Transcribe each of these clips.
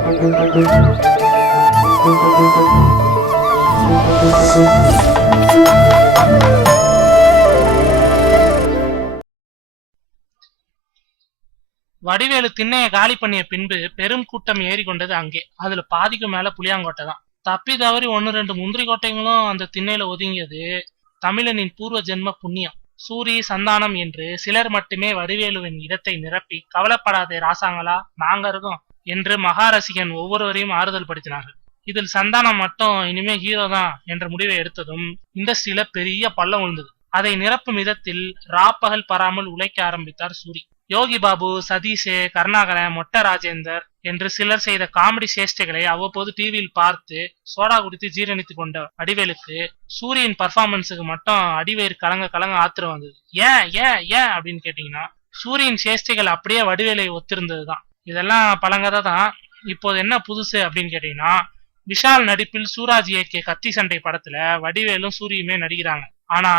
வடிவேலு திண்ணைய காலி பண்ணிய பின்பு பெரும் கூட்டம் ஏறி கொண்டது அங்கே. அதுல பாதிக்கு மேல புளியாங்கோட்டை தான். தப்பி தவறி 1-2 முந்திரி கோட்டைகளும் அந்த திண்ணையில ஒதுங்கியது தமிழனின் பூர்வ ஜென்ம புண்ணியம். சூரி, சந்தானம் என்று சிலர் மட்டுமே வடிவேலுவின் இடத்தை நிரப்பி, கவலைப்படாதே ராசாங்களா, நாங்க இருக்கோம் என்று மகாரசிகன் ஒவ்வொருவரையும் ஆறுதல் படுத்தினார்கள். இதில் சந்தானம் மட்டும் இனிமே ஹீரோ தான் என்ற முடிவை எடுத்ததும் இண்டஸ்ட்ரியில பெரிய பள்ளம் விழுந்தது. அதை நிரப்பும் விதத்தில் ராப்பகல் பராமல் உழைக்க ஆரம்பித்தார் சூரி. யோகி பாபு, சதீஷ், கருணாகரன், மொட்ட ராஜேந்தர் என்று சிலர் செய்த காமெடி சேஷ்டைகளை அவ்வப்போது டிவியில் பார்த்து சோடா குடித்து ஜீரணித்துக் கொண்ட வடிவேலுக்கு சூரியன் பர்ஃபார்மன்ஸுக்கு மட்டும் அடிவயிறு கலங்க கலங்க ஆத்திரம் வந்தது. ஏன் ஏன் ஏன் அப்படின்னு கேட்டீங்கன்னா, சூரியன் சேஷ்டைகள் அப்படியே வடிவேலை ஒத்திருந்ததுதான். இதெல்லாம் பழங்கதை தான். இப்போது என்ன புதுசு அப்படின்னு கேட்டீங்கன்னா, விஷால் நடிப்பில் சூராஜ் இயக்கிய கத்தி சண்டை படத்துல வடிவேலும் சூரியுமே நடிக்கிறாங்க. ஆனா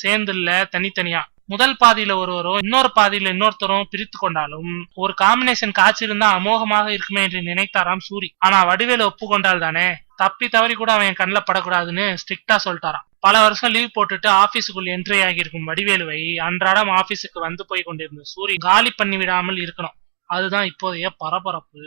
சேர்ந்து இல்ல, தனித்தனியா. முதல் பாதியில ஒருவரும் இன்னொரு பாதியில இன்னொருத்தரும் பிரித்து கொண்டாலும் ஒரு காம்பினேஷன் காட்சி இருந்தா அமோகமாக இருக்குமே என்று நினைத்தாராம் சூரி. ஆனா வடிவேலு ஒப்புக்கொண்டால் தானே, தப்பி தவறி கூட அவன் கண்ணில் படக்கூடாதுன்னு ஸ்ட்ரிக்டா சொல்லிட்டாராம். பல வருஷம் லீவ் போட்டுட்டு ஆபீஸுக்குள் என்ட்ரி ஆகியிருக்கும் வடிவேலுவை அன்றாடம் ஆபீஸுக்கு வந்து போய் கொண்டிருந்த சூரி காலி பண்ணி விடாமல் இருக்கணும். அதுதான் இப்போதைய பரபரப்பு.